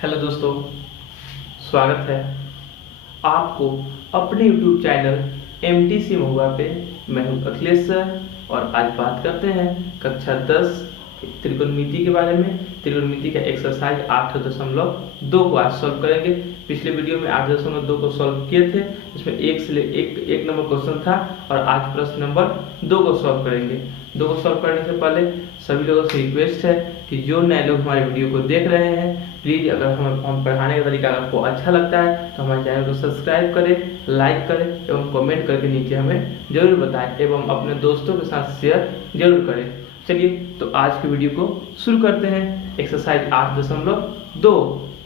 Hello दोस्तों, स्वागत है आपको अपने YouTube चैनल MTC महुआ पे। मैं हूं अखिलेश सर और आज बात करते हैं कक्षा 10 त्रिकोणमिति के बारे में। त्रिकोणमिति का एक्सरसाइज 8.2 को आज सॉल्व करेंगे। पिछले वीडियो में 8.2 को सॉल्व किए थे, इसमें एक नंबर क्वेश्चन था और आज प्रश्न नंबर 2 को सॉल्व करेंगे। 2 को सॉल्व करने से पहले सभी लोगों से रिक्वेस्ट है कि जो नए लोग हमारे वीडियो को देख रहे हैं, प्लीज़ अगर हम पढ़ाने का तरीका आपको अच्छा लगता है तो हमारे चैनल को सब्सक्राइब करें, लाइक करें एवं कमेंट करके नीचे हमें जरूर बताएं एवं अपने दोस्तों के साथ शेयर जरूर करें। चलिए तो आज की वीडियो को शुरू करते हैं। एक्सरसाइज 8.2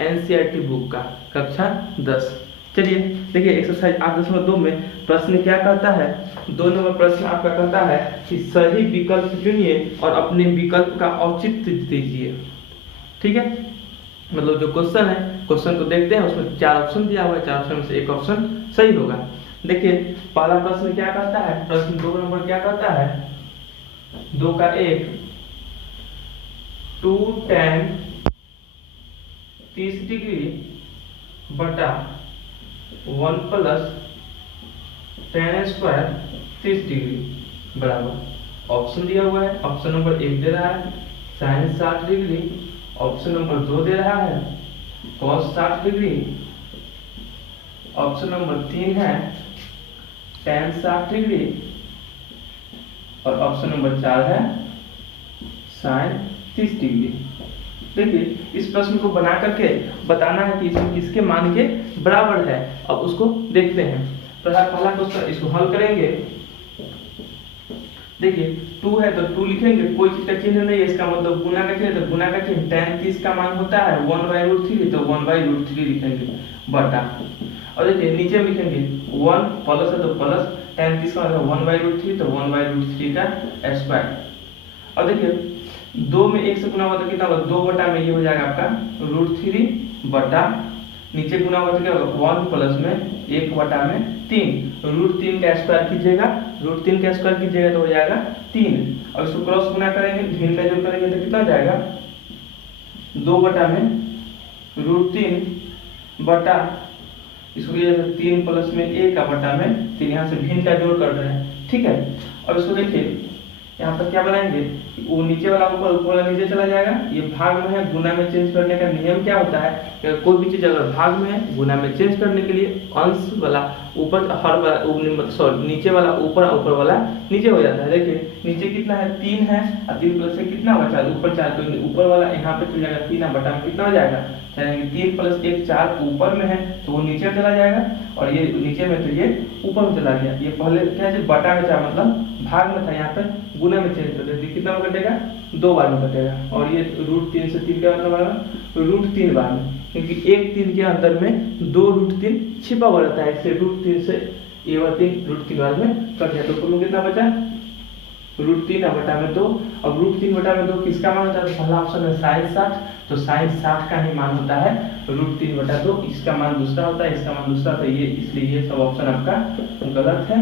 NCERT बुक का कक्षा 10। चलिए देखिए, एक्सरसाइज 8.2 में प्रश्न क्या कहता है। 2 नंबर प्रश्न आपका कहता है कि सही विकल्प चुनिए और अपने विकल्प का औचित्य दीजिए। ठीक है, मतलब जो क्वेश्चन है, क्वेश्चन को देखते हैं। उसमें 4 ऑप्शन दिया हुआ है, 4 ऑप्शन में से एक ऑप्शन सही होगा। देखिए पहला प्रश्न क्या कहता है, प्रश्न 2 नंबर क्या कहता है, 2 का 1 2 tan 30 डिग्री बटा 1 प्लस tan स्क्वायर 30 डिग्री बराबर। ऑप्शन दिया हुआ है, ऑप्शन नंबर 1 दे रहा है sin 60 डिग्री, ऑप्शन नंबर 2 दे रहा है cos 60 डिग्री, ऑप्शन नंबर 3 है tan 60 डिग्री और ऑप्शन नंबर 4 है sin 30 डिग्री। देखिए इस प्रश्न को बना करके बताना है कि इसमें किसके मान के बराबर है। अब उसको देखते हैं। पहला क्वेश्चन, इसको हल करेंगे। देखिए 2 है तो 2 लिखेंगे, कोई चीज का चिन्ह नहीं है, इसका मतलब गुना का चिन्ह, तो गुना का चिन्ह tan 30 का मान होता है 1/√3, तो 1/√3 लिखेंगे बटा। और देखिए नीचे में लिखेंगे 1 प्लस है तो प्लस tan 30 का मतलब 1/√3, तो 1/√3 का स्क्वायर। और देखिए 2 में 1 से गुना हुआ तो कितना होगा, 2 बटा में ये हो जाएगा आपका √3 बटा, नीचे गुना हुआ तो क्या होगा 1 प्लस में 1 बटा में 3, √3 का स्क्वायर कीजिएगा, √3 का स्क्वायर कीजिएगा तो हो जाएगा 3। और इसको क्रॉस गुना करेंगे, भिन्न का जोड़ करेंगे तो कितना हो जाएगा 2 बटा में √3 बटा, इसको 3 प्लस में 1 का बटा में 3, यहाँ से भिन्न का जोड़ कर रहे हैं। ठीक है, अब इसको देखिए यहाँ पर क्या बनाएंगे, वो नीचे वाला ऊपर, ऊपर वाला नीचे चला जाएगा। ये भाग में है, गुना में चेंज करने का नियम क्या होता है कि कोई भी चीज अगर भाग में है, गुना में चेंज करने के लिए अंश वाला ऊपर, हर वाला सॉरी नीचे वाला ऊपर, ऊपर वाला नीचे हो जाता है। देखिए नीचे कितना है 3 है और 3 प्लस से कितना बचा, ऊपर 4, तो ऊपर वाला यहाँ पे चल जाएगा 3 बटा में कितना हो जाएगा, यानी 3 प्लस 1 4 ऊपर में है तो वो नीचे चला जाएगा, और ये नीचे में तो ये ऊपर में चला गया। ये पहले क्या है, बटा में था मतलब भाग में था, यहाँ पे गुना में चेंज कर देते, कितना में कटेगा 2 बार में कटेगा। और ये √3 से 3 का मतलब आएगा √3 बार में, क्योंकि एक 3 के अंदर में 2 √3 छिपा हुआ रहता है, इसलिए √3 से ये वाला 3 √3 बार में कट गया। तो कुल कितना बचा √3 बटा में 2। अब √3 बटा में 2 किसका मान होता है, पहला ऑप्शन है sin 60, तो sin 60 का ही मान होता है √3 बटा 2। इसका मान दूसरा होता है, इसका मान दूसरा, तो ये इसलिए ये सब ऑप्शन आपका गलत है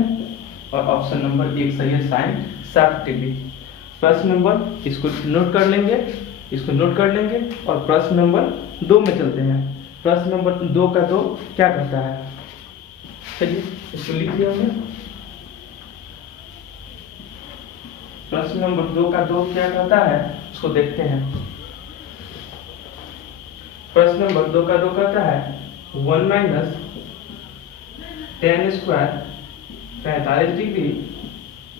और ऑप्शन नंबर 1 सही है sin 60 डिग्री। प्रश्न नंबर, इसको नोट कर लेंगे, इसको नोट कर लेंगे और प्रश्न नंबर 2 में चलते हैं। प्रश्न नंबर 2 का 2 क्या कहता है, चलिए इसको लिख दिया हमने। प्रश्न नंबर 2 का 2 क्या कहता है, उसको देखते हैं। प्रश्न नंबर 2 का 2 कहता है 1 माइनस tan स्क्वायर 45 डिग्री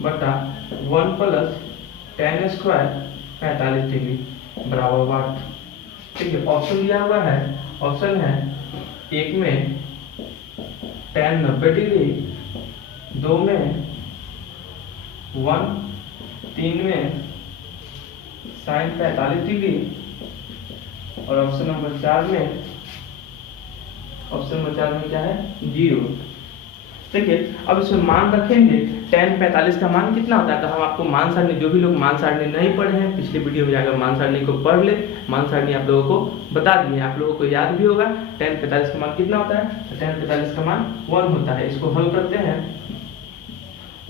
बटा 1 प्लस tan स्क्वायर 45 डिग्री बराबर 1। ठीक है, ऑप्शन दिया हुआ है, ऑप्शन है 1 में tan 90 डिग्री, 2 में 1, 3 में sin 45 डिग्री और ऑप्शन नंबर 4 में, ऑप्शन नंबर 4 में क्या है 0। देखिए अब इसमें मान रखेंगे, tan 45 का मान कितना होता है, तो हम आपको मान सारणी, जो भी लोग मान सारणी नहीं पढ़े हैं पिछले वीडियो में जाकर मान सारणी को पढ़ ले, मान सारणी आप लोगों को बता दिए, आप लोगों को याद भी होगा। tan 45 का मान कितना होता है, तो tan 45 का मान 1 होता है। इसको हल करते हैं,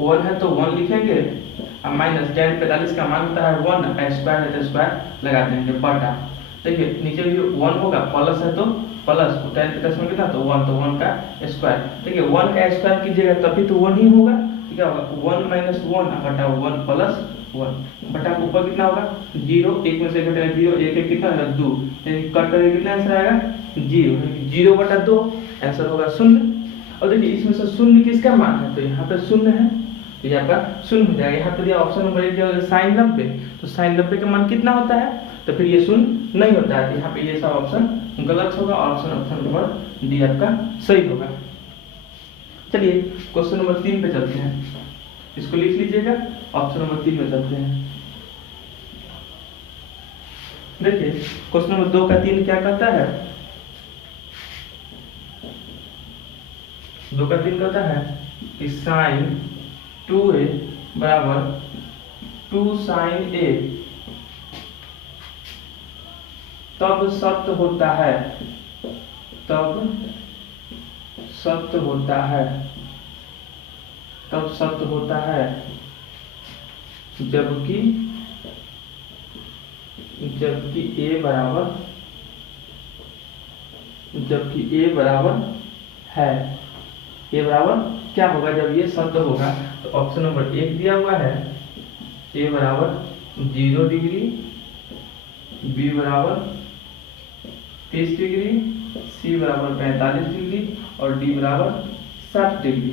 1 है तो 1 लिखेंगे, अब माइनस tan 45 का मान होता है 1, स्क्वायर है तो स्क्वायर लगा देंगे बटा देखिए नीचे भी 1 होगा, प्लस है तो प्लस, 10 प्लस में कितना, तो 1, तो 1 का स्क्वायर। देखिए 1 का स्क्वायर कीजिएगा तभी तो 1 ही होगा, तो क्या होगा 1 माइनस 1 बटा 1 प्लस 1 बटा ऊपर कितना होगा 0, 1 में से घटेगा 0, 1 1 कितना है 2, यानी कट करके कितना आंसर आएगा 0, 0 बटा 2 आंसर होगा 0। और देखिए इसमें से 0 किसका मान है, तो यहाँ पे 0 है, तो ये आपका 0 हो जाएगा। यहाँ पे दिया ऑप्शन नंबर 1 दिया sin 90, तो sin 90 का मान कितना होता है, तो फिर ये 0 नहीं होता है, तो यहाँ पे ये सब ऑप्शन गलत होगा और ऑप्शन नंबर डी आपका सही होगा। चलिए क्वेश्चन नंबर 3 पे चलते हैं, इसको लिख लीजिएगा, ऑप्शन नंबर 3 में चलते हैं। देखिए क्वेश्चन नंबर 2 का 3 क्या कहता है, 2 का 3 कहता है कि sin 2a बराबर 2 sin a तब सत्य होता है, तब सत्य होता है, तब सत्य होता है जबकि a बराबर, जबकि a बराबर है, a बराबर क्या होगा जब ये सत्य होगा, तो ऑप्शन नंबर 1 दिया हुआ है a बराबर 0 डिग्री, b बराबर 30 डिग्री, c बराबर 45 डिग्री और d बराबर 60 डिग्री।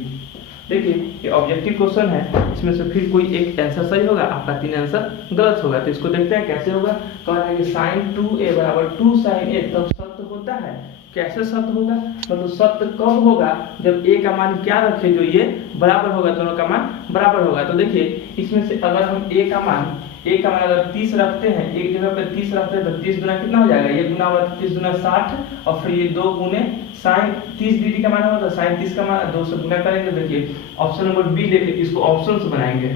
देखिए ये ऑब्जेक्टिव क्वेश्चन है, इसमें से फिर कोई एक आंसर सही होगा, आपका 3 आंसर गलत होगा। तो इसको देखते हैं कैसे होगा। कह रहा है कि sin 2a बराबर 2 sin a तब सत्य होता है। कैसे सत्य होगा, मतलब सत्य कब होगा जब a का मान क्या रखे, जो ये बराबर होगा, दोनों का मान बराबर होगा। तो देखिए इसमें से अगर हम a का मान अगर 30 रखते हैं, एक जगह पे 30 रखते हैं, तो 30 गुना कितना हो जाएगा, ये गुना होगा 30 गुना 60 और फिर ये 2 गुने sin 30 डिग्री का मान होगा, तो sin 30 का मान 2 से गुना करेंगे। देखिए ऑप्शन नंबर बी देखिए, इसको ऑप्शंस बनाएंगे,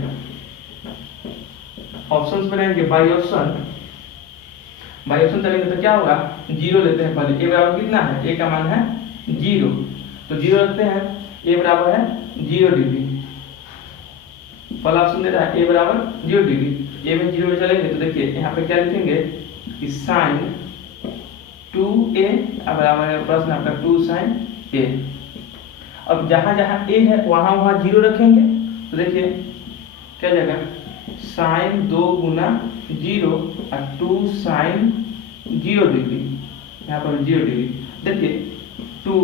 ऑप्शंस बनाएंगे बाय ऑप्शन चलेंगे तो क्या होगा 0 लेते हैं पहले, a बराबर कितना है, a का मान है 0, तो 0 रखते हैं, a बराबर है 0 डिग्री, पहला ऑप्शन दे रहा है a बराबर 0 डिग्री, a में 0 चलेंगे तो देखिए यहाँ पे क्या लिखेंगे कि sin 2a बराबर है, प्रश्न आपका 2 sin a। अब जहां जहां a है वहां वहां 0 रखेंगे, तो देखिए क्या जाएगा sin 2 गुना 0 और 2 sin 0 डिग्री, यहाँ पर 0 डिग्री। देखिए 2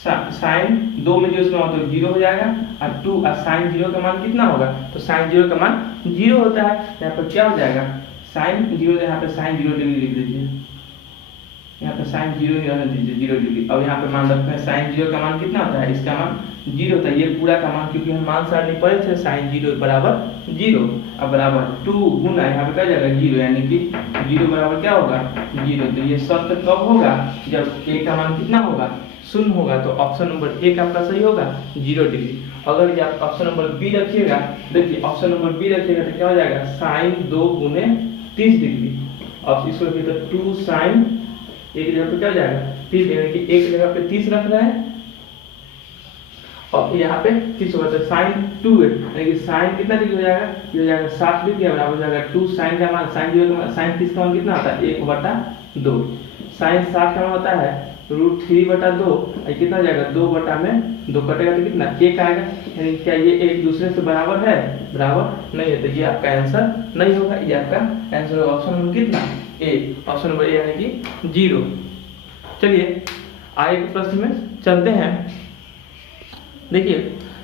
sin 2 में 0 से तो 0 हो जाएगा और 2 और sin 0 का मान कितना होगा, तो sin 0 का मान 0 होता है, यहाँ पर क्या हो जाएगा sin 0, यहाँ पे sin 0 डिग्री लिख दीजिए, यहाँ पे sin 0 रहने दीजिए 0 डिग्री। अब यहाँ पे मान रखते हैं sin 0 का मान कितना होता है, इसका मान 0 होता है, ये पूरा का मान, क्योंकि हम मान सारणी पढ़े थे sin 0 बराबर 0 अब बराबर 2 गुना यहाँ पे क्या जाएगा 0, यानी कि 0 बराबर क्या होगा 0। तो ये सत्य कब होगा, जब a का मान कितना होगा 0 होगा। तो ऑप्शन नंबर 1 आपका सही होगा 0 डिग्री। अगर ये आप ऑप्शन नंबर बी रखिएगा, देखिए ऑप्शन नंबर बी रखिएगा तो क्या हो जाएगा sin 2 गुने 30 डिग्री, अब इसको रखिए तो 2 sin, एक जगह पे क्या हो जाएगा 30, यानी कि एक जगह पे 30 रख रहे हैं और यहाँ पे 30 होगा, तो sin 2 यानी कि sin कितना डिग्री हो जाएगा, ये हो जाएगा 60 डिग्री बराबर हो जाएगा 2 sin का मान, sin 0 का मान, sin 30 का मान कितना होता है 1/2, sin 60 का मान होता है √3/2, और कितना हो जाएगा 2/2 कटेगा तो कितना 1 आएगा, यानी क्या ये एक दूसरे से बराबर है, बराबर नहीं है, तो ये आपका आंसर नहीं होगा, ये आपका आंसर होगा ऑप्शन नंबर कितना ए, ऑप्शन नंबर ए यानी कि 0। चलिए आगे के प्रश्न में चलते हैं। देखिए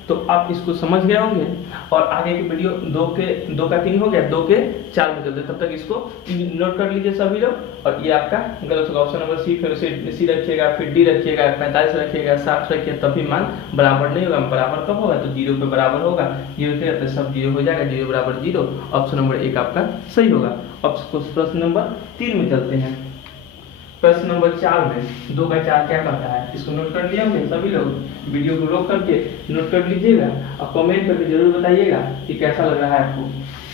तो आप इसको समझ गए होंगे और आगे की वीडियो 2 का 3 हो गया, 2 के 4 में चलते, तब तक इसको नोट कर लीजिए सभी लोग। और ये आपका गलत होगा, ऑप्शन नंबर सी, फिर उसे सी रखिएगा, फिर डी रखिएगा, 45 रखिएगा, 60 रखिएगा, तभी मान बराबर नहीं होगा। बराबर कब होगा, तो 0 पे बराबर होगा, 0 के तो सब 0 हो जाएगा, 0 बराबर 0, ऑप्शन नंबर 1 आपका सही होगा। अब प्रश्न नंबर 3 में चलते हैं। प्रश्न नंबर 4 में 2 का 4 क्या कहता है, इसको नोट कर लिया होंगे सभी लोग, वीडियो को रोक करके नोट कर लीजिएगा और कमेंट करके जरूर बताइएगा कि कैसा लग रहा है, आपको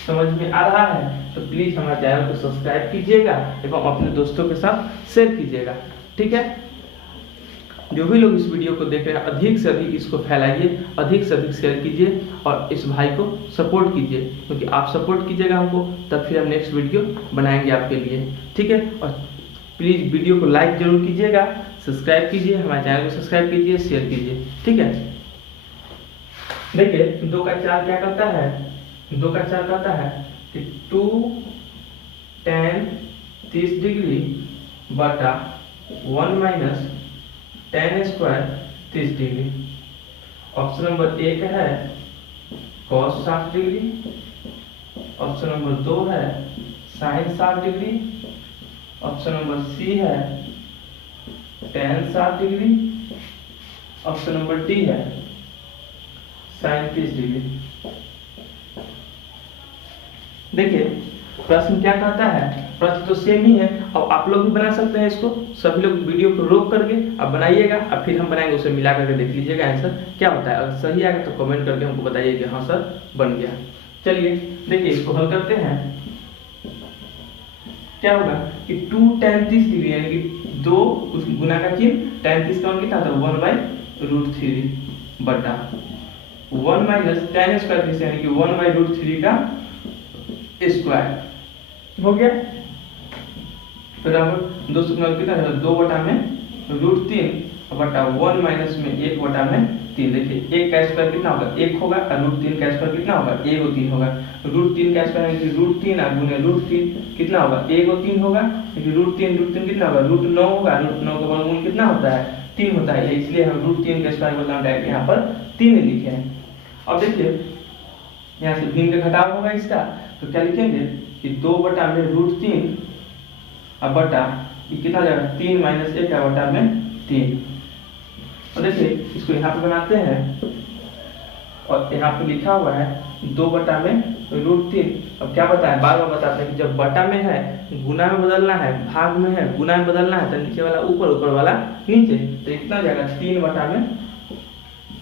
समझ में आ रहा है तो प्लीज हमारे चैनल को सब्सक्राइब कीजिएगा एवं अपने दोस्तों के साथ शेयर कीजिएगा, ठीक है। जो भी लोग इस वीडियो को देख रहे हैं अधिक से अधिक इसको फैलाइए, अधिक से अधिक शेयर कीजिए और इस भाई को सपोर्ट कीजिए, क्योंकि आप सपोर्ट कीजिएगा हमको तब फिर हम नेक्स्ट वीडियो बनाएंगे आपके लिए, ठीक है। और प्लीज़ वीडियो को लाइक जरूर कीजिएगा, सब्सक्राइब कीजिए, हमारे चैनल को सब्सक्राइब कीजिए, शेयर कीजिए, ठीक है। देखिए 2 का 4 क्या करता है, 2 का 4 करता है कि 2 tan 30 डिग्री बटा 1 minus tan square 30 degree. Option number 1 है cos 60 डिग्री, ऑप्शन नंबर 2 है sin 60 degree, option number C है tan 60 degree, option number D है sin 30 डिग्री। देखिए प्रश्न क्या कहता है, प्रश्न तो सेम ही है। अब आप लोग भी बना सकते हैं इसको, सभी लोग वीडियो को रोक करके अब बनाइएगा, अब फिर हम बनाएंगे, उसे मिला करके देख लीजिएगा आंसर क्या होता है। अगर सही आएगा तो कमेंट करके हमको बताइए कि हाँ सर बन गया। चलिए देखिए इसको हल करते हैं। क्या होगा कि 2 tan 30 डिग्री यानी कि 2 उस गुना का चिन्ह, tan 30 का मान कितना था 1/√3 बटा 1 माइनस tan स्क्वायर 30 यानी कि 1/√3 का स्क्वायर हो गया। फिर अब 2 से गुना कितना है 2 बटा में √3 बटा 1 माइनस में 1 बटा में 3। देखिए 1 का स्क्वायर कितना होगा 1 होगा और √3 का स्क्वायर कितना होगा 1 और 3 होगा। √3 का स्क्वायर यानी कि √3 और गुने √3 कितना होगा 1 और 3 होगा, √3 कितना होगा √9 होगा। √9 का वर्गमूल कितना होता है 3 होता है, इसलिए हम √3 का स्क्वायर बदला डायरेक्ट यहाँ पर 3 लिखे हैं। अब देखिए यहाँ से भिन्न का घटाव होगा इसका, तो क्या लिखेंगे कि 2 बटा में √3 अब बटा ये कितना जाएगा 3 माइनस 1 बटा में 3। और देखिए इसको यहाँ पे बनाते हैं और यहाँ पे लिखा हुआ है 2 बटा में √3। अब क्या बताया बार बार बताते हैं कि जब बटा में है गुना में बदलना है, भाग में है गुना में बदलना है, तो नीचे वाला ऊपर, ऊपर वाला नीचे, तो कितना जाएगा 3 बटा में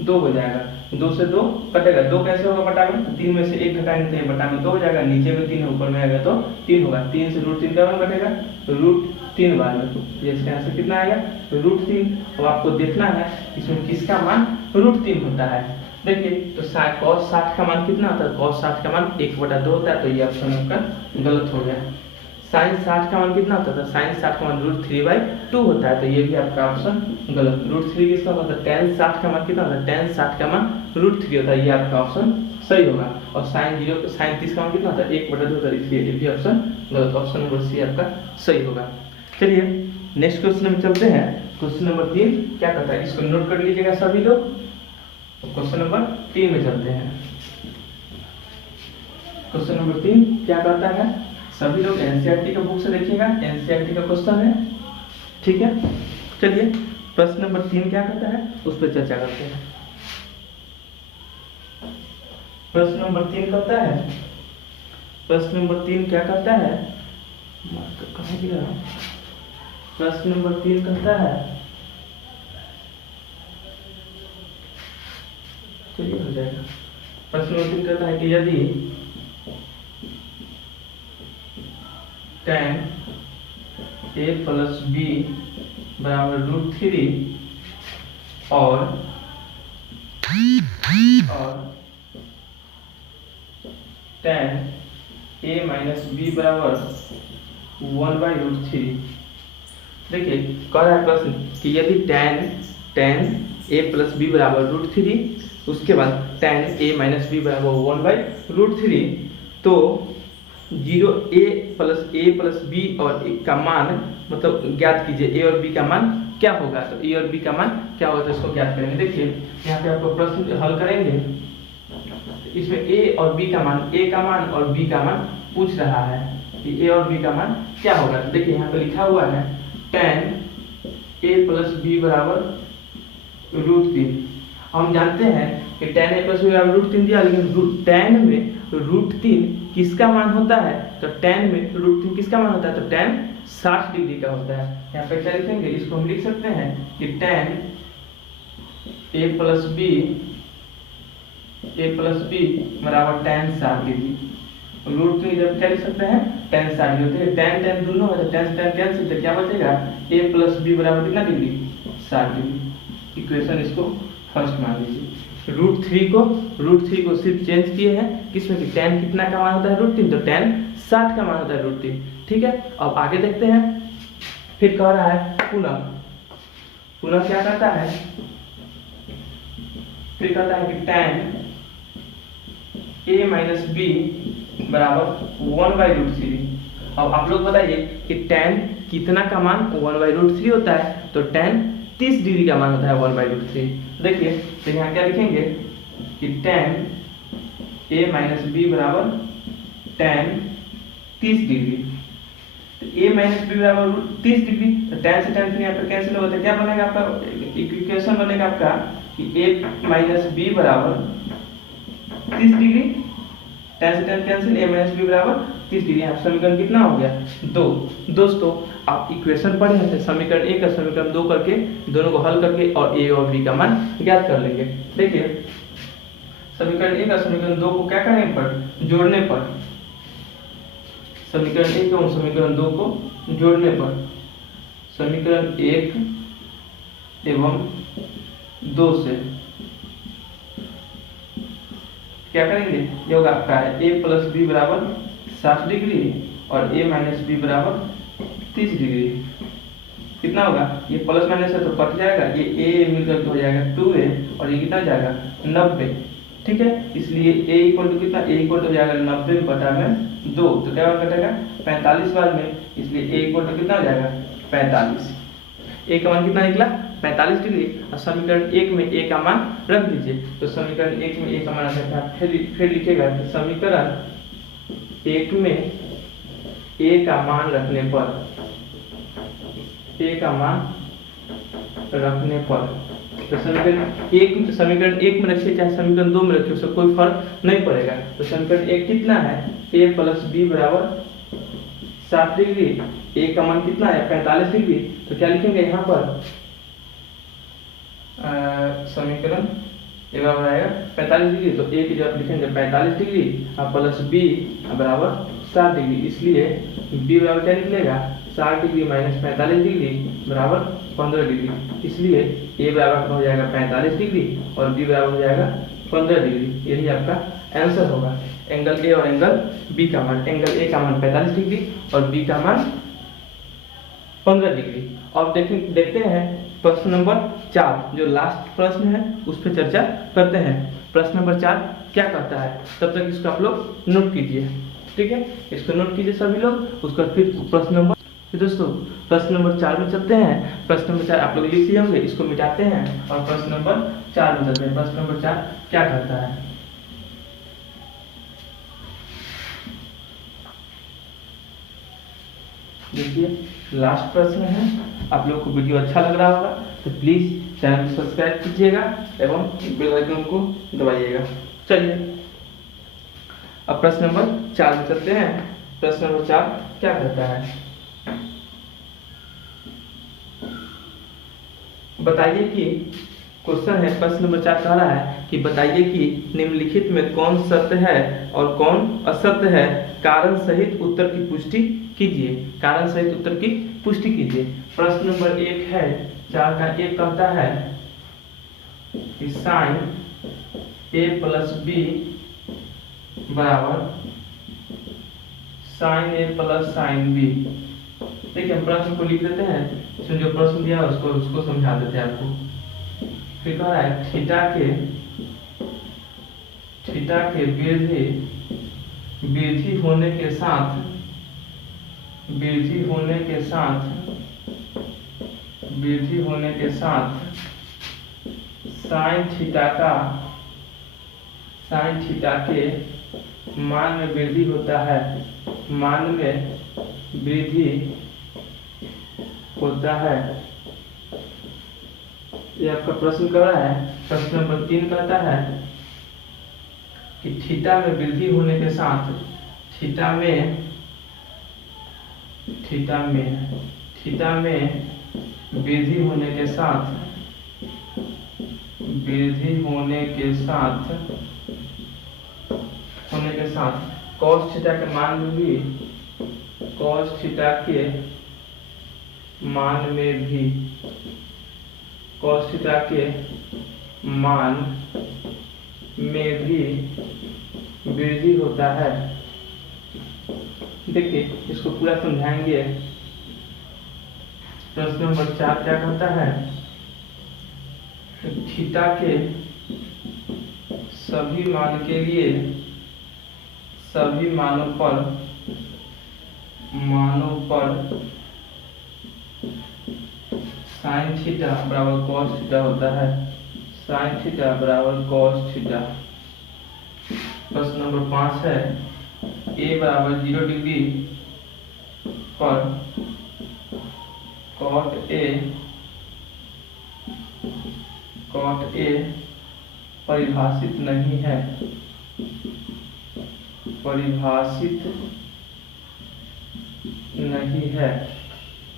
2 हो जाएगा। 2 से 2 कटेगा, 2 कैसे होगा बटा में 3 में से 1 घटाएंगे तो बटा में 2 हो जाएगा, नीचे में 3 है ऊपर में आएगा तो 3 होगा। 3 से √3 का मान कटेगा √3 बार में, तो इसका आंसर कितना आएगा √3। अब आपको देखना है इसमें किसका मान √3 होता है। देखिए तो cos 60 का मान कितना होता है, cos 60 का मान 1/2 होता है, तो ये ऑप्शन आपका गलत हो गया। sin 60 का मान कितना होता था, sin 60 का मान √3/2 होता है, तो ये भी आपका ऑप्शन गलत। √3 किसका होता है, tan 60 का मान कितना होता है, tan 60 का मान √3 होता है, ये आपका ऑप्शन सही होगा। और sin 30 का मान कितना होता है 1/2 होता है, इसलिए ये भी ऑप्शन गलत। ऑप्शन नंबर सी आपका सही होगा। चलिए नेक्स्ट क्वेश्चन में चलते हैं। क्वेश्चन नंबर 3 क्या कहता है, इसको नोट कर लीजिएगा सभी लोग। क्वेश्चन नंबर 3 में चलते हैं। क्वेश्चन नंबर 3 क्या कहता है, सभी लोग एनसीईआरटी का बुक से देखिएगा, एनसीईआरटी का क्वेश्चन है, ठीक है। चलिए प्रश्न नंबर 3 क्या कहता है उस पर चर्चा करते हैं। प्रश्न नंबर 3 कहता है, प्रश्न नंबर 3 क्या कहता है, कहाँ गया प्रश्न नंबर 3 कहता है, चलिए हो जाएगा। प्रश्न नंबर 3 कहता है कि यदि tan a प्लस b बराबर √3 और tan a माइनस b बराबर 1/√3। देखिए कह रहा है प्रश्न कि यदि tan a प्लस b बराबर √3 उसके बाद tan a माइनस b बराबर 1/√3, तो 0 a प्लस b और a का मान मतलब ज्ञात कीजिए, a और b का मान क्या होगा। तो a और b का मान क्या होगा तो इसको ज्ञात करेंगे। देखिए यहाँ पे आपको प्रश्न हल करेंगे, इसमें a और b का मान, a का मान और b का मान पूछ रहा है कि a और b का मान क्या होगा। तो देखिए यहाँ पे लिखा हुआ है tan a प्लस b बराबर √3। हम जानते हैं कि tan a प्लस b बराबर √3 दिया, लेकिन tan में √3 किसका मान होता है, तो tan में √3 किसका मान होता है, तो tan 60 डिग्री का होता है। यहाँ पे क्या लिखेंगे, इसको हम लिख सकते हैं कि tan a प्लस b बराबर tan 60 डिग्री। √3 जब क्या लिख सकते हैं tan 60 डिग्री, tan tan दोनों है तो tan tan कैंसिल, तो क्या बचेगा a प्लस b बराबर कितना डिग्री 60 डिग्री। इक्वेशन इसको फर्स्ट मान लीजिए। √3 को सिर्फ चेंज किए हैं किसमें कि tan कितना का मान होता है √3, तो tan 60 का मान होता है √3। ठीक है, अब आगे देखते हैं। फिर कह रहा है पुनः क्या कहता है, फिर कहता है कि tan a माइनस b बराबर 1/√3। अब आप लोग बताइए कि tan कितना का मान 1/√3 होता है, तो tan 30 डिग्री का मान होता है 1/√3। देखिए तो यहाँ क्या लिखेंगे कि tan a माइनस b बराबर tan 30 डिग्री। तो a माइनस b बराबर 30 डिग्री, तो tan से tan फिर यहाँ पर कैंसिल होता है, क्या बनेगा आपका इक्वेशन बनेगा आपका कि a माइनस b बराबर 30 डिग्री, tan से tan cancel, a minus b बराबर 30 डिग्री। यहाँ समीकरण कितना हो गया 2। दोस्तों आप इक्वेशन पढ़े हैं, समीकरण 1 और समीकरण 2 करके दोनों को हल करके और a और b का मान ज्ञात कर लेंगे। देखिए समीकरण 1 और समीकरण 2 को क्या करेंगे पर जोड़ने पर, समीकरण 1 और समीकरण 2 को जोड़ने पर समीकरण 1 एवं 2 से क्या करेंगे, ये होगा आपका a प्लस बी बराबर 60 डिग्री और a माइनस बी बराबर 30 डिग्री। कितना होगा, ये प्लस माइनस है तो कट जाएगा, ये a मिलकर हो जाएगा 2a और ये कितना हो जाएगा 90। ठीक है, इसलिए a इक्वल टू कितना, a इक्वल टू हो जाएगा 90 बटा में 2, तो क्या कटेगा 45 बार में, इसलिए a इक्वल टू कितना हो जाएगा 45। a का मान कितना निकला 45 डिग्री। और समीकरण 1 में a का मान रख दीजिए, तो समीकरण 1 में a का मान रखा है, फिर लिखेगा कि समीकरण 1 में a का मान रखने पर, a का मान रखने पर, तो समीकरण 1 में रखिए चाहे समीकरण 2 में रखिए, उससे कोई फर्क नहीं पड़ेगा। तो समीकरण 1 कितना है, a प्लस बी बराबर 60 डिग्री, a का मान कितना है 45 डिग्री, तो क्या लिखेंगे यहाँ पर समीकरण ये बराबर आएगा 45 डिग्री, तो a की जगह लिखेंगे 45 डिग्री और प्लस b बराबर 60 डिग्री, इसलिए b बराबर क्या निकलेगा 60 डिग्री माइनस 45 डिग्री बराबर 15 डिग्री, इसलिए a बराबर हो जाएगा 45 डिग्री और b बराबर हो जाएगा 15 डिग्री। यही आपका आंसर होगा। एंगल a और एंगल b का मान, एंगल a का मान 45 डिग्री और b का मान 15 डिग्री। अब देखते हैं प्रश्न नंबर 4 जो लास्ट प्रश्न है उस पर चर्चा करते हैं। प्रश्न नंबर 4 क्या कहता है, तब तक इसको आप लोग नोट कीजिए। ठीक है, इसको नोट कीजिए सभी लोग, उसका फिर प्रश्न नंबर, दोस्तों प्रश्न नंबर 4 में चलते हैं। प्रश्न नंबर 4 आप लोग लिख लिए होंगे, इसको मिटाते हैं और प्रश्न नंबर 4 में चलते हैं। प्रश्न नंबर 4 क्या कहता है, देखिए लास्ट प्रश्न है। आप लोग को वीडियो अच्छा लग रहा होगा तो प्लीज चैनल को सब्सक्राइब कीजिएगा एवं बेल आइकन को दबाइएगा। चलिए अब प्रश्न नंबर 4 में चलते हैं। प्रश्न नंबर 4 क्या कहता है, बताइए कि क्वेश्चन है प्रश्न नंबर 4 कह रहा है कि बताइए कि निम्नलिखित में कौन सत्य है और कौन असत्य है, कारण सहित उत्तर की पुष्टि कीजिए। कारण सहित उत्तर की पुष्टि कीजिए। प्रश्न नंबर 1 है 4 का 1 कहता है कि साइन a प्लस बी बराबर sine a plus sine B. देखिए हम प्रश्न को लिख देते हैं, इसमें जो प्रश्न दिया है उसको समझा देते हैं आपको। फिर कह रहा है थीटा के वृद्धि होने के साथ साइन थीटा के मान में वृद्धि होता है, ये आपका प्रश्न कर रहा है। प्रश्न नंबर 3 कहता है कि थीटा में वृद्धि होने के साथ थीटा में वृद्धि होने के साथ cos थीटा के मान में भी cos थीटा के मान में भी वृद्धि होता है। देखिए इसको पूरा समझाएंगे। प्रश्न नंबर 4 क्या कहता है, थीटा के सभी मान के लिए सभी मानों पर साइन थीटा बराबर कॉस थीटा होता है। साइन थीटा बराबर कॉस थीटा। प्रश्न नंबर 5 है, a बराबर 0 डिग्री पर cot a परिभाषित नहीं है। परिभाषित नहीं है।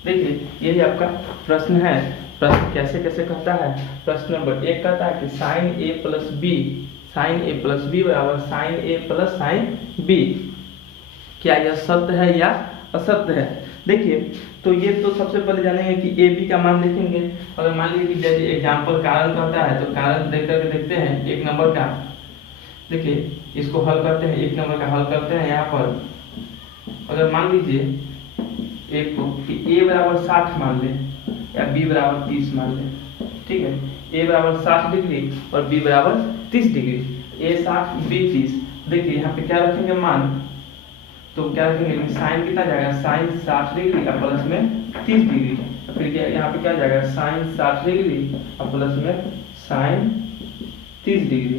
देखिए यही आपका प्रश्न है। प्रश्न कैसे कैसे कहता है। प्रश्न नंबर 1 कहता है कि साइन a प्लस बी बराबर sine a plus sine B. क्या यह सत्य है या असत्य है। देखिए तो ये तो सबसे पहले जानेंगे कि ए बी का मान देखेंगे। अगर मान लीजिए कि जैसे एग्जाम्पल कारण कहता है तो कारण देख करके देखते हैं 1 नंबर का। देखिए इसको हल करते हैं, 1 नंबर का हल करते हैं। यहाँ पर अगर मान लीजिए एक को कि a बराबर 60 मान ले या b बराबर 30 मान ले, ठीक है। a बराबर 60 डिग्री और b बराबर 30 डिग्री, a 60 b 30। देखिए यहाँ पे क्या रखेंगे मान, तो क्या रखेंगे साइन कितना जाएगा, साइन 60 डिग्री और प्लस में 30 डिग्री। फिर क्या यहाँ पे क्या जाएगा, साइन 60 डिग्री और प्लस में साइन 30 डिग्री।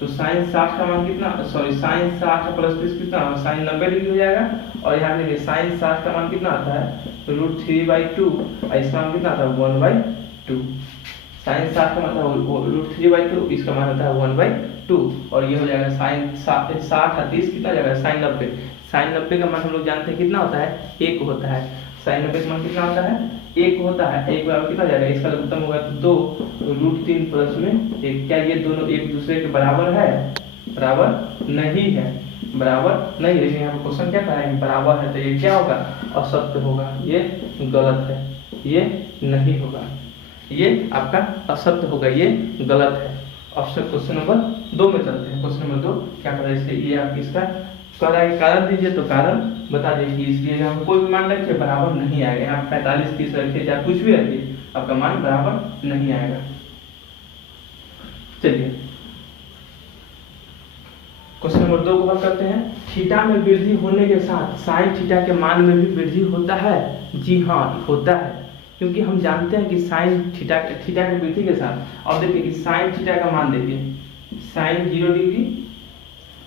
तो साइन 60 का मान कितना, सॉरी साइन 60 प्लस 30 कितना, साइन 90 डिग्री हो जाएगा। और यहाँ देखिए साइन 60 का मान कितना आता है, √3/2 और इसका मान कितना आता है 1/2। साइन 60 का मतलब √3/2, इसका मान होता है 1/2 और ये हो जाएगा साइन 60 और 30 कितना जाएगा, साइन 90। साइन 90 का मान हम लोग जानते हैं कितना होता है, 1 होता है। साइन 90 का मान कितना होता है, 1 होता है। 1 बराबर कितना जाएगा, इसका लघुत्तम होगा 2 √3 प्लस में 1। क्या ये दोनों एक दूसरे के बराबर है, बराबर नहीं है, बराबर नहीं। लेकिन यहाँ पर क्वेश्चन क्या कहा है कि बराबर है, तो ये क्या होगा, असत्य होगा, ये गलत है, ये नहीं होगा, ये आपका असत्य होगा, ये गलत है। ऑप्शन क्वेश्चन नंबर 2 में चलते हैं। क्वेश्चन नंबर 2 क्या कर रहा है, इसलिए ये आप इसका कारण दीजिए, तो कारण बता दीजिए। इसलिए हम कोई भी मान रखिए बराबर नहीं आएगा। यहाँ 45 30 रखिए या कुछ भी रखिए, आपका मान बराबर नहीं आएगा। चलिए क्वेश्चन नंबर 2 को हल करते हैं। थीटा में वृद्धि होने के साथ साइन थीटा के मान में भी वृद्धि होता है। जी हाँ होता है, क्योंकि हम जानते हैं कि साइन थीटा की वृद्धि के साथ। अब देखिए कि साइन थीटा का मान देखिए, साइन 0 डिग्री।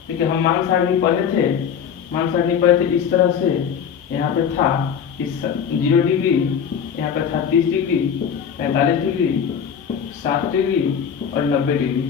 देखिए हम मान सारणी पढ़े थे इस तरह से। यहाँ पे था इस 0 डिग्री, यहाँ पे था 30 डिग्री, 45 डिग्री, 60 डिग्री और 90 डिग्री।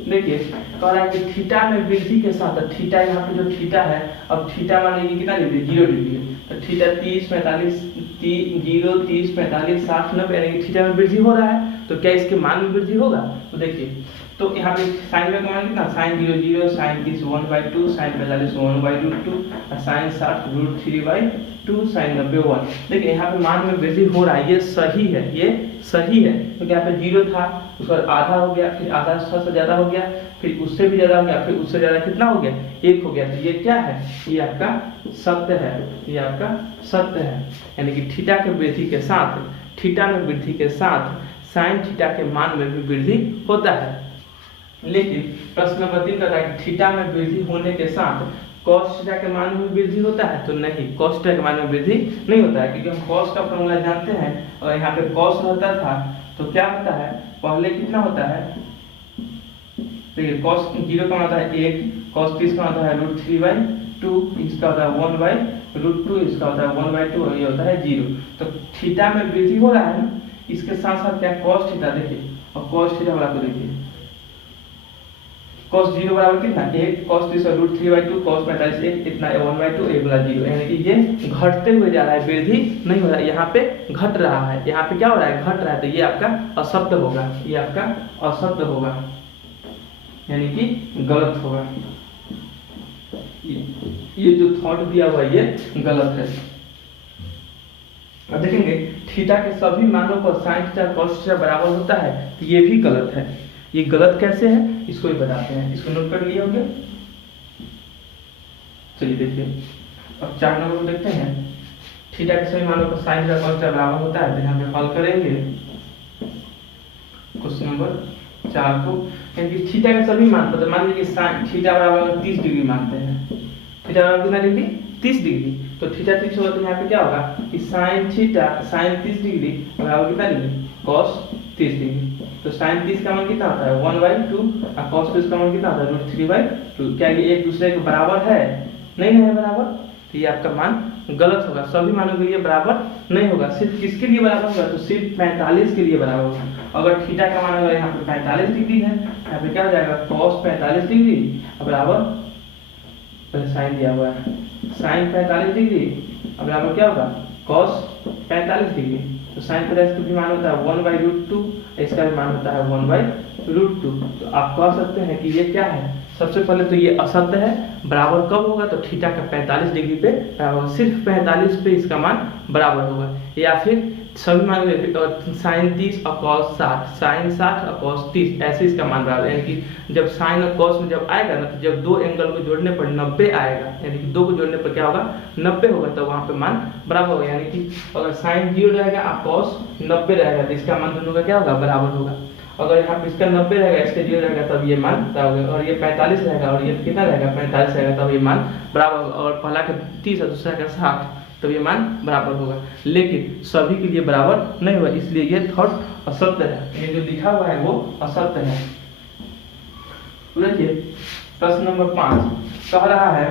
देखिए कह रहा है कि थीटा में वृद्धि के साथ, थीटा यहाँ पे जो थीटा है, अब थीटा मान लीजिए कितना डिग्री, 0 डिग्री है, तो थीटा 30 45 0 30 45 60 90 यानी कि थीटा में वृद्धि हो रहा है। तो क्या इसके मान में वृद्धि होगा, तो देखिए तो यहाँ पे साइन का मान कितना, साइन 0 0, साइन 30 1/2, साइन 45 1/2 और साइन 60 √3/2, साइन 90 1। देखिए यहाँ पे मान में वृद्धि हो रहा है, ये सही है, ये सही है। तो यहाँ पे 0 था, उसका आधा हो गया, फिर आधा से ज्यादा हो गया, फिर उससे भी ज्यादा हो गया, फिर उससे ज्यादा कितना हो गया, 1 हो गया। तो ये क्या है, ये आपका सत्य है, ये आपका सत्य है। यानी कि थीटा के वृद्धि के साथ, थीटा में वृद्धि के साथ साइन थीटा के मान में भी वृद्धि होता है। लेकिन प्रश्न नंबर 3 कहता है कि थीटा में वृद्धि होने के साथ कॉस थीटा के मान में वृद्धि होता है। तो नहीं, कॉस थीटा के मान में वृद्धि नहीं होता है, क्योंकि हम कॉस का फॉर्मूला जानते हैं। और यहाँ पे कॉस रहता था तो क्या होता है, पहले कितना होता है, देखिए कॉस 0 का होता है 1, कॉस 30 का होता है √3/2, इसका होता है 1/√2, इसका होता है 1/2 और ये होता है 0। तो थीटा में वृद्धि हो रहा है ना, इसके साथ साथ क्या कॉस थीटा देखिए, और कॉस थीटा वाला को देखिए, cos 0 बराबर कितना 1, cos 30 √3/2, cos 45 1, कितना 1/2, 1 वाला 0। यानी कि ये घटते हुए जा रहा है, वृद्धि नहीं हो रहा है, यहाँ पे घट रहा है, यहाँ पे क्या हो रहा है, घट रहा है। तो ये आपका असत्य होगा, ये आपका असत्य होगा, यानी कि गलत होगा। ये जो थॉट दिया हुआ ये गलत है। अब देखेंगे थीटा के सभी मानों पर साइन थीटा कॉस थीटा बराबर होता है, तो ये भी गलत है। ये गलत कैसे है इसको भी बताते हैं, इसको नोट कर लिए होंगे। चलिए देखिए, अब 4 नंबर को देखते हैं। थीटा के सभी मानों पर साइन थीटा कॉस थीटा बराबर होता है, तो यहाँ पे हल करेंगे क्वेश्चन नंबर 4 को। यानी थीटा के सभी मान पर, मान लीजिए साइन थीटा बराबर 30 डिग्री मानते हैं, थीटा बराबर कितना डिग्री 30 डिग्री, तो थीटा 30 होगा तो यहाँ पे क्या होगा कि साइन थीटा साइन 30 डिग्री बराबर कितना डिग्री cos 30 डिग्री। तो साइन 30 का मान कितना होता है 1/2 और cos 30 का मान कितना होता है √3/2। क्या ये एक दूसरे के बराबर है? नहीं है बराबर, तो ये आपका मान गलत होगा। सभी मानों के लिए बराबर नहीं होगा। सिर्फ किसके लिए बराबर होगा? तो सिर्फ 45 के लिए बराबर होगा। अगर थीटा का मान अगर यहाँ पे 45 डिग्री है, यहाँ पे क्या हो जाएगा cos 45 डिग्री बराबर, पहले साइन दिया हुआ है, साइन 45 डिग्री अब यहाँ पर क्या होगा cos 45 डिग्री। तो साइन 45 का भी मान होता है 1/√2, इसका भी मान होता है 1/√2। तो आप कह सकते हैं कि ये क्या है? सबसे पहले तो ये असत्य है। बराबर कब होगा? तो थीटा का 45 डिग्री पे बराबर, सिर्फ 45 पे इसका मान बराबर होगा। या फिर सभी मान साइन 30 और cos 60, साइन 60 और cos 30, ऐसे इसका मान बराबर, यानी कि जब साइन और cos में जब आएगा ना, तो जब दो एंगल को जोड़ने पर 90 आएगा, यानी कि दो को जोड़ने पर क्या होगा 90 होगा, तो वहां पे मान बराबर होगा। यानी कि अगर साइन 0 रहेगा और cos 90 रहेगा, तो इसका मान दोनों का क्या होगा बराबर होगा। अगर यहाँ पे इसका 90 रहेगा, इसका 0 रहेगा, तब ये मान बराबर होगा। और ये 45 रहेगा और ये कितना रहेगा 45 रहेगा, तब ये मान बराबर होगा। और पहला का 30 और दूसरा का 60, तब ये मान बराबर होगा। लेकिन सभी के लिए बराबर नहीं होगा, इसलिए ये थॉट असत्य है। ये जो लिखा हुआ है वो असत्य है। देखिए प्रश्न नंबर 5 कह रहा है,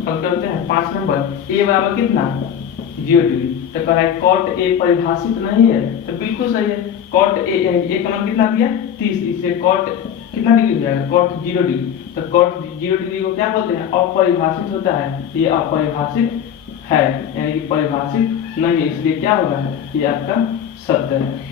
हल करते हैं 5 नंबर। ए बराबर कितना 0 डिग्री, तो कह रहा है cot a परिभाषित नहीं है, तो बिल्कुल सही है। cot a का मान कितना दिया 30, इसलिए cot कितना डिग्री हो जाएगा cot 0 डिग्री। तो cot 0 डिग्री को क्या बोलते हैं? अपरिभाषित होता है। ये अपरिभाषित है, यानी कि परिभाषित नहीं है, इसलिए क्या होगा ये आपका सत्य है।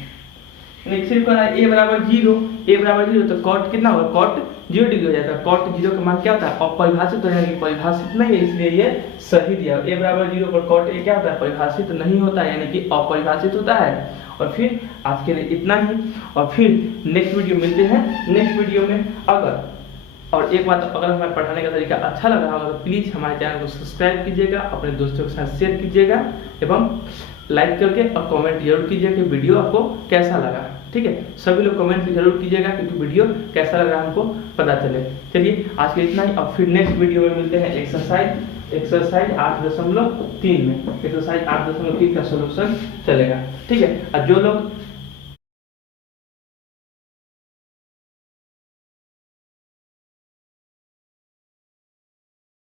सिर्फ कह रहा है a बराबर 0, a बराबर 0, तो cot कितना होगा cot 0 डिग्री हो जाता है। cot 0 का मान क्या होता है? अपरिभाषित हो जाएगा, परिभाषित नहीं है, इसलिए ये सही दिया। a बराबर 0 पर cot a क्या होता है? परिभाषित नहीं होता है, यानी कि अपरिभाषित होता है। और फिर आज के लिए इतना ही, और फिर नेक्स्ट वीडियो मिलते हैं। नेक्स्ट वीडियो में और एक बात, अगर हमारे पढ़ाने का तरीका अच्छा लग रहा होगा तो प्लीज़ हमारे चैनल को सब्सक्राइब कीजिएगा, अपने दोस्तों के साथ शेयर कीजिएगा एवं लाइक करके और कमेंट जरूर कीजिएगा कि वीडियो आपको कैसा लगा। ठीक है, सभी लोग कमेंट भी जरूर कीजिएगा क्योंकि वीडियो कैसा लगा हमको पता चले। चलिए आज के इतना ही, और फिर नेक्स्ट वीडियो में मिलते हैं एक्सरसाइज 8.3 में। एक्सरसाइज 8.3 का सोल्यूशन चलेगा। ठीक है, और जो लोग